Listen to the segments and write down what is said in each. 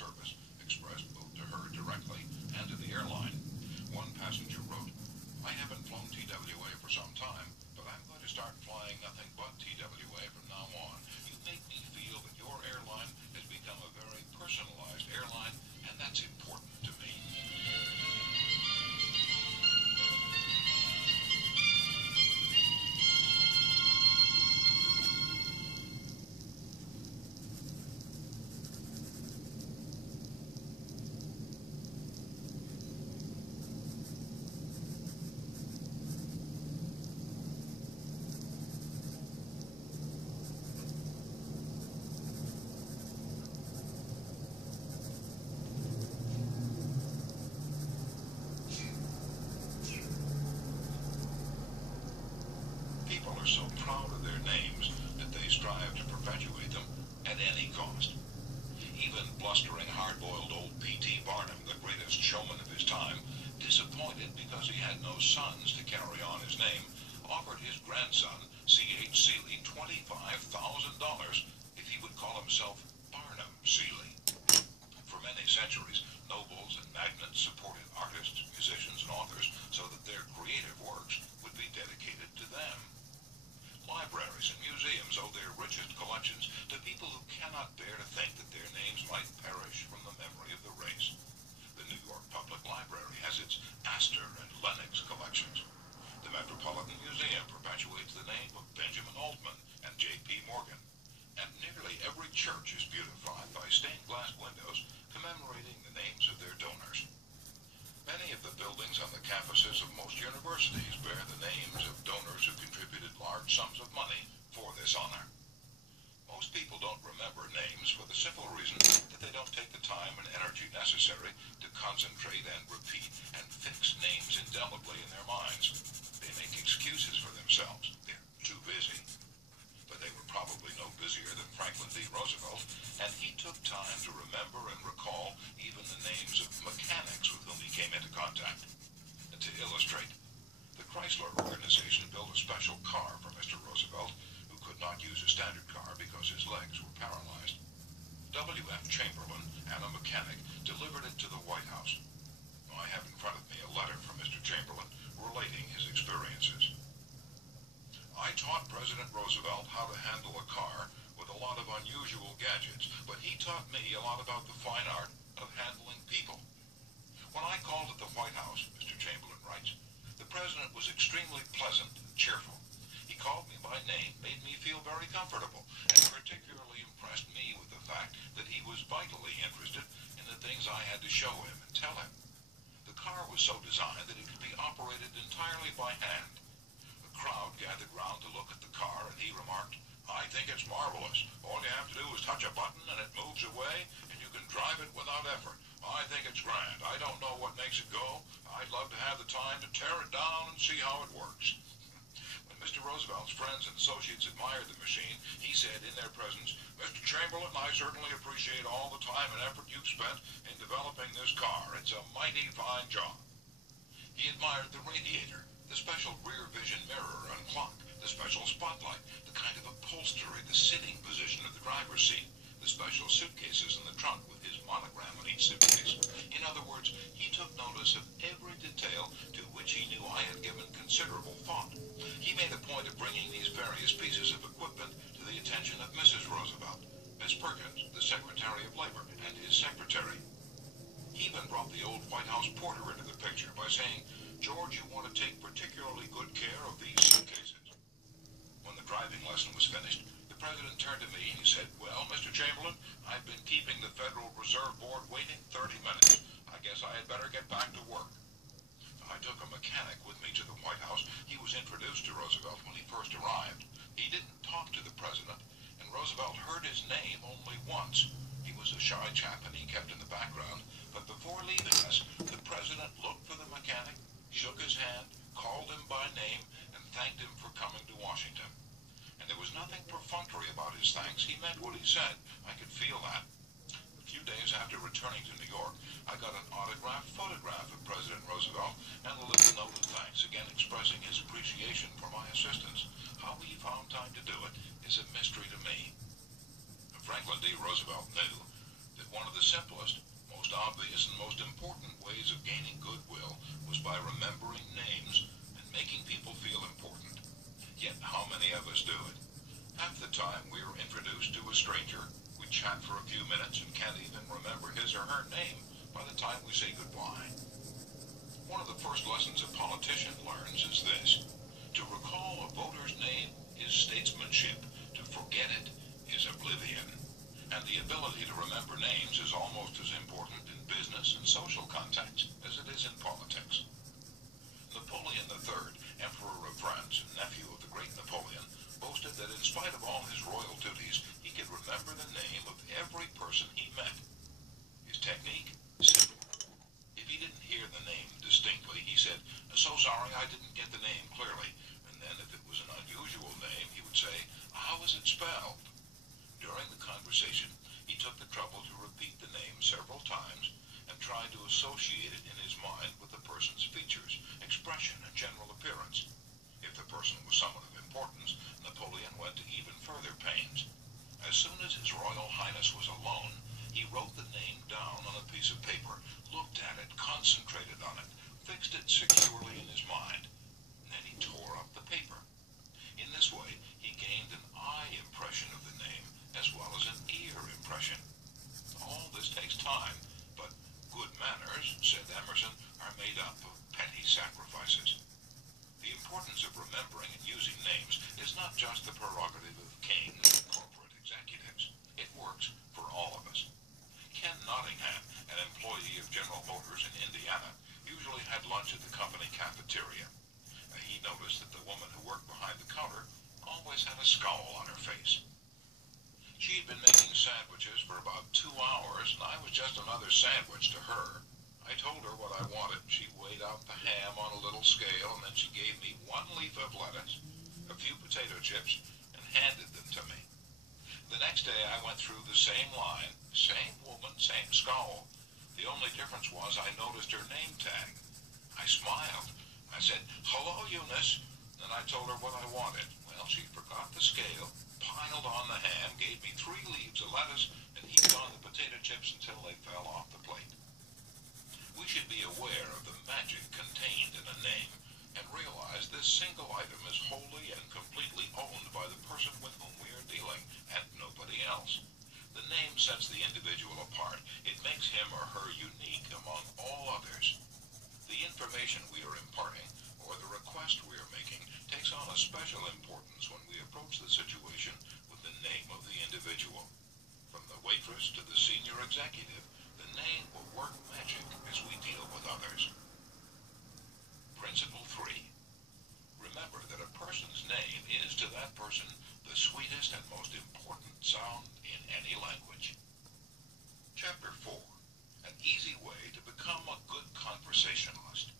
service expressed both to her directly and to the airline. One passenger wrote, "I haven't flown TWA for some time, but I'm going to start flying nothing but TWA from now on. You make me feel that your airline has become a very personalized airline, and that's important to me." People are so proud of their names that they strive to perpetuate them at any cost. Even blustering, hard-boiled old P.T. Barnum, the greatest showman of his time, disappointed because he had no sons to carry on his name, offered his grandson, C.H. Seeley, $25,000 if he would call himself Barnum Seeley. For many centuries, nobles and magnates supported artists, musicians, and authors so that their creative works would be dedicated to them. Libraries and museums owe their richest collections to people who cannot bear to think that their names might perish from the memory of the race. The New York Public Library has its Astor and Lenox collections. The Metropolitan Museum perpetuates the name of Benjamin Altman and J.P. Morgan. And nearly every church is beautified by stained glass windows commemorating the names of their donors. Many of the buildings on the campuses of most universities bear the names of donors who contributed large sums of money for this honor. Most people don't remember names for the simple reason that they don't take the time and energy necessary to concentrate and repeat and fix names indelibly in their minds. They make excuses for themselves. They're too busy. But they were probably no busier than Franklin D. Roosevelt, and he took time to remember and recall even the names of mechanics with whom he came into contact. And to illustrate, the Chrysler organization built a special car for Mr. Roosevelt, who could not use a standard car because his legs were paralyzed. W.F. Chamberlain and a mechanic delivered it to the White House. I have in front of me a letter from Mr. Chamberlain relating his experiences. "I taught President Roosevelt how to handle a car with a lot of unusual gadgets, but he taught me a lot about the fine art of handling people. When I called at the White House," Mr. Chamberlain writes, "the President was extremely pleasant and cheerful. He called me by name, made me feel very comfortable, and particularly impressed me with the fact that he was vitally interested in the things I had to show him and tell him. The car was so designed that it could be operated entirely by hand. A crowd gathered round to look at the car, and he remarked, 'I think it's marvelous. All you have to do is touch a button and it moves away, and you can drive it without effort. I think it's grand. I don't know what makes it go. I'd love to have the time to tear it down and see how it works.' When Mr. Roosevelt's friends and associates admired the machine, he said in their presence, 'Mr. Chamberlain, I certainly appreciate all the time and effort you've spent in developing this car. It's a mighty fine job.' He admired the radiator, the special rear vision mirror and clock, the special spotlight, the kind of upholstery, the sitting position of the driver's seat, the special suitcases in the trunk with his monogram on each suitcase. In other words, he took notice of every detail to which he knew I had given considerable thought. He made a point of bringing these various pieces of equipment to the attention of Mrs. Roosevelt, Miss Perkins, the Secretary of Labor, and his secretary. He even brought the old White House porter into the picture by saying, 'George, you want to take particularly good care of these suitcases.' When the driving lesson was finished, the President turned to me and he said, 'Well, Mr. Chamberlain, I've been keeping the Federal Reserve Board waiting 30 minutes. I guess I had better get back to work.' I took a mechanic with me to the White House. He was introduced to Roosevelt when he first arrived. He didn't talk to the President, and Roosevelt heard his name only once. He was a shy chap and he kept in the background, but before leaving us, the President looked for the mechanic, shook his hand, called him by name, and thanked him for coming to Washington. And there was nothing perfunctory about his thanks. He meant what he said. I could feel that. A few days after returning to New York, I got an autographed photograph of President Roosevelt and a little note of thanks, again expressing his appreciation for my assistance. How he found time to do it is a mystery to me. Franklin D. Roosevelt knew that one of the simplest, most obvious, and most important ways of gaining goodwill was by remembering names and making people feel important. Yet how many of us do it? Half the time we are introduced to a stranger, we chat for a few minutes and can't even remember his or her name by the time we say goodbye. One of the first lessons a politician learns is this: to recall a voter's name is statesmanship, to forget it is oblivion. And the ability to remember names is almost as important in business and social context as it is in politics. Napoleon III, Emperor of France and nephew of the great Napoleon, boasted that in spite of all his royal duties, he could remember the name of every person he met. His technique? Simple. If he didn't hear the name distinctly, he said, "So sorry, I didn't get the name clearly." And then if it was an unusual name, he would say, "How is it spelled?" During the conversation, he took the trouble to repeat the name several times and tried to associate it in his mind with the person's features, expression, and general appearance. If the person was someone of importance, Napoleon went to even further pains. As soon as His Royal Highness was alone, he wrote the name down on a piece of paper, looked at it, concentrated on it, fixed it securely in his mind, and then he tore up the paper. In this way, he gained an eye impression of the name as well as an ear impression. All this takes time, but good manners, said Emerson, are made up of petty sacrifices. The importance of remembering and using names is not just the prerogative of kings and corporate executives. It works for all of us. Ken Nottingham, an employee of General Motors in Indiana, usually had lunch at the company cafeteria. He noticed that the woman who worked behind the counter always had a scowl on her face. She had been making sandwiches for about 2 hours, and I was just another sandwich to her. I told her what I wanted. She weighed out the ham on a little scale, and then she gave me 1 leaf of lettuce, a few potato chips, and handed them to me. The next day I went through the same line, same woman, same scowl. The only difference was I noticed her name tag. I smiled. I said, "Hello, Eunice," and I told her what I wanted. Well, she forgot the scale, piled on the ham, gave me 3 leaves of lettuce, and heaped on the potato chips until they fell off the plate. We should be aware of the magic contained in a name and realize this single item is wholly and completely owned by the person with whom we are dealing and nobody else. The name sets the individual apart. It makes him or her unique among all others. The information we are imparting or the request we are making takes on a special importance when we approach the situation with the name of the individual. From the waitress to the senior executive, the name will work magic as we deal with others. Principle 3. Remember that a person's name is to that person the sweetest and most important sound in any language. Chapter 4. An easy way to become a good conversationalist.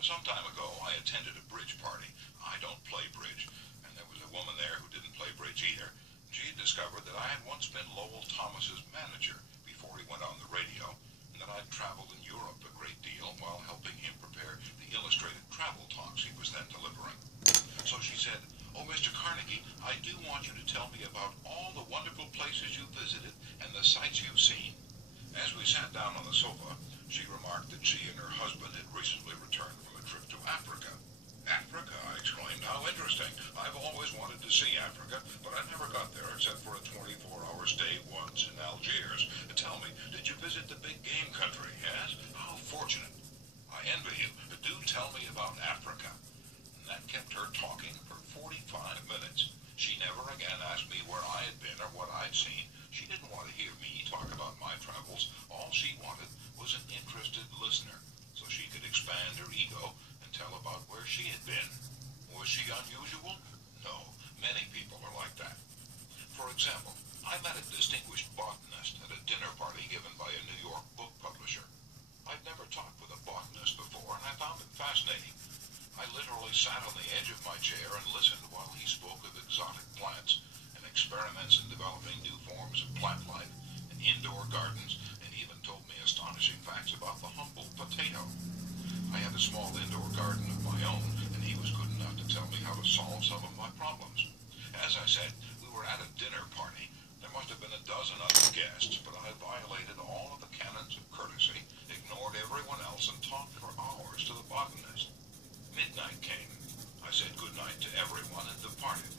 Some time ago, I attended a bridge party. I don't play bridge, and there was a woman there who didn't play bridge either. She had discovered that I had once been Lowell Thomas's manager before he went on the radio, and that I'd traveled in Europe a great deal while helping him prepare the illustrated travel talks he was then delivering. So she said, "Oh, Mr. Carnegie, I do want you to tell me about all the wonderful places you visited and the sights you've seen." As we sat down on the sofa, she remarked that she and her husband had recently returned from a trip to Africa. "Africa?" I exclaimed. "How interesting. I've always wanted to see Africa, but I never got there except for a 24-hour stay once in Algiers. Tell me, did you visit the big game country, yes? How fortunate. I envy you. Do tell me about Africa." And that kept her talking for 45 minutes. She never again asked me where I had been or what I'd seen. She didn't want to hear me talk about my travels. All she wanted was an interested listener, so she could expand her ego and tell about where she had been. Was she unusual? No, many people are like that. For example, I met a distinguished botanist at a dinner party given by a New York book publisher. I'd never talked with a botanist before, and I found it fascinating. I literally sat on the edge of my chair and listened while he spoke of exotic plants and experiments in developing new forms of plant life and indoor gardens, and even told me astonishing facts about the humble potato. I had a small indoor garden of my own, and he was good enough to tell me how to solve some of my problems. As I said, we were at a dinner party. There must have been a dozen other guests. guests, but I violated all of the canons of courtesy, ignored everyone else, and talked for hours to the botanist. Midnight came. I said goodnight to everyone and departed.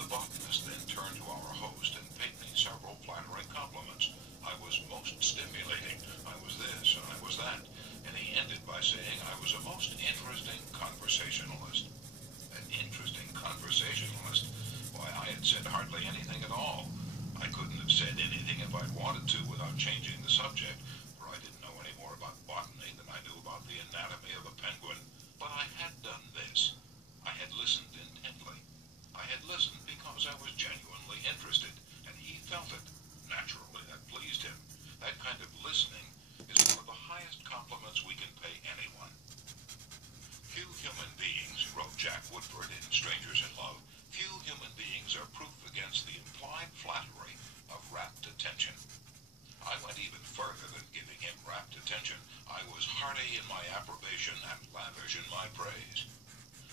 The botanist then turned to our host and paid me several flattering compliments. I was most stimulating. I was this and I was that. And he ended by saying I was a most interesting conversationalist. An interesting conversationalist? Why, I had said hardly anything at all. I couldn't have said anything if I'd wanted to without changing the subject, for I didn't know any more about botany than I knew about the anatomy of a penguin. But I had done this. I had listened intently. I had listened because I was genuinely interested, and he felt it. Naturally, that pleased him. That kind of listening is one of the highest compliments we can pay anyone. Few human beings, wrote Jack Woodford in Strangers in Love, few human beings are proof against the implied flattery of rapt attention. I went even further than giving him rapt attention. I was hearty in my approbation and lavish in my praise.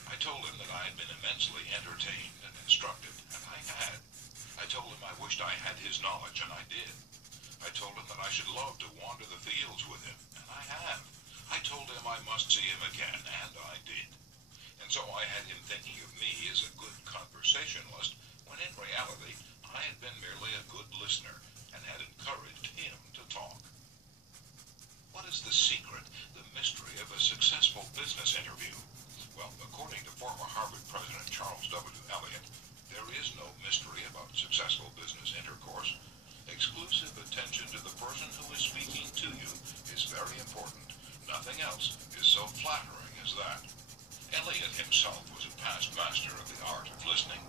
I told him that I had been immensely entertained and instructed, and I had. I told him I wished I had his knowledge, and I did. I told him that I should love to wander the fields with him, and I have. I told him I must see him again, and I did. And so I had him thinking of me as a good conversationalist, when in reality I had been merely a good listener, and had encouraged him to talk. What is the secret, the mystery of a successful business interview? Well, according to former Harvard President Charles W. Eliot, there is no mystery about successful business intercourse. Exclusive attention to the person who is speaking to you is very important. Nothing else is so flattering as that. Eliot himself was a past master of the art of listening.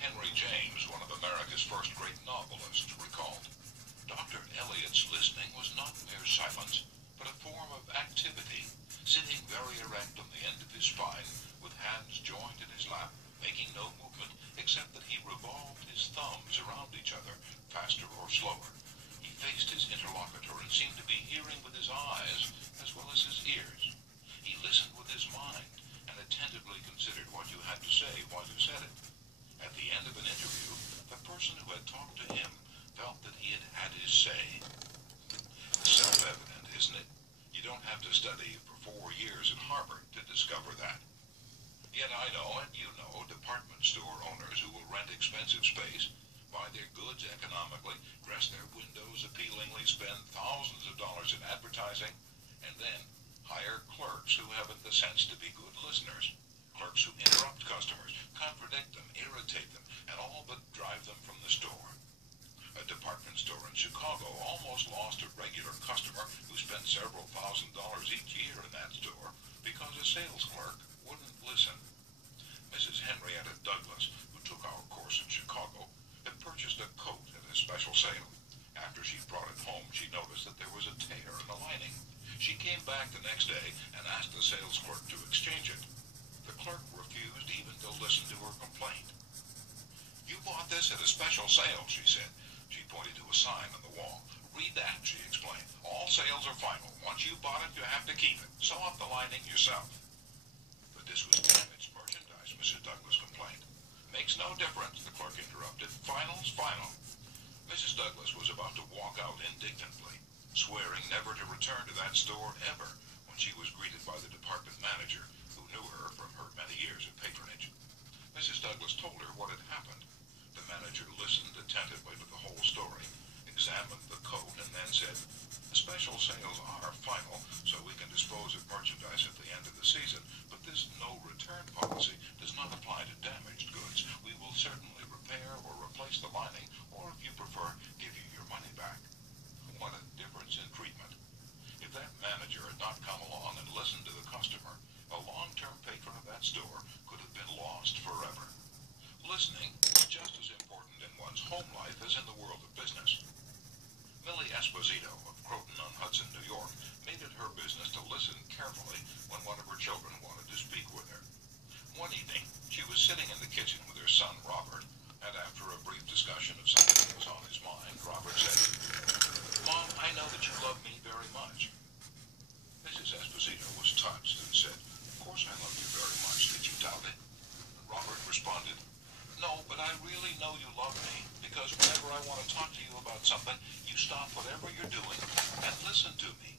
Henry James, one of America's first great novelists, recalled, Dr. Eliot's listening was not mere silence, but a form of activity, sitting very erect on the end of his spine, with hands joined in his lap, making no movement, except that he revolved his thumbs around each other, faster or slower. He faced his interlocutor and seemed to be hearing with his eyes as well as his ears. He listened with his mind, and attentively considered what you had to say while you said it. At the end of an interview, the person who had talked to him felt that he had had his say. Self-evident, isn't it? You don't have to study for 4 years at Harvard to discover that. Yet I know, and you know, department store owners who will rent expensive space, buy their goods economically, dress their windows appealingly, spend thousands of dollars in advertising, and then hire clerks who haven't the sense to be good listeners. Clerks who interrupt customers, contradict them, irritate them, and all but drive them from the store. A department store in Chicago almost lost a regular customer who spent several $1,000s each year in that store because a sales clerk wouldn't listen. Mrs. Henrietta Douglas, who took our course in Chicago, had purchased a coat at a special sale. After she brought it home, she noticed that there was a tear in the lining. She came back the next day and asked the sales clerk to exchange it. The clerk refused even to listen to her complaint. You bought this at a special sale, she said. She pointed to a sign on the wall. Read that, she explained. All sales are final. Once you bought it, you have to keep it. Sew up the lining yourself. But this was damaged merchandise, Mrs. Douglas complained. Makes no difference, the clerk interrupted. Final's final. Mrs. Douglas was about to walk out indignantly, swearing never to return to that store ever, when she was greeted by the department manager, who knew her from her many years of patronage. Mrs. Douglas told her what had happened. The manager listened attentively to the whole story, examined the coat, and then said, the special sales are final, so we can dispose of merchandise at the end of the season, but this no-return policy does not apply to damaged goods. We will certainly repair or replace the lining, or if you prefer, give you your money back. What a difference in treatment. If that manager had not come along and listened to the customer, a long-term patron of that store could have been lost forever. Listening is just as important in one's home life as in the world of business. Millie Esposito of Croton-on-Hudson, New York, made it her business to listen carefully when one of her children wanted to speak with her. One evening, she was sitting in the kitchen with her son, Robert, and after a brief discussion of something that was on his mind, Robert said, Mom, I know that you love me very much. Mrs. Esposito was touched and said, Of course I love you very much. Did you doubt it? Robert responded, No, but I really know you love me, because whenever I want to talk to you about something, you stop whatever you're doing and listen to me.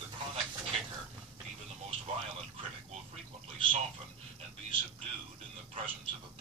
The chronic kicker, even the most violent critic, will frequently soften and be subdued in the presence of a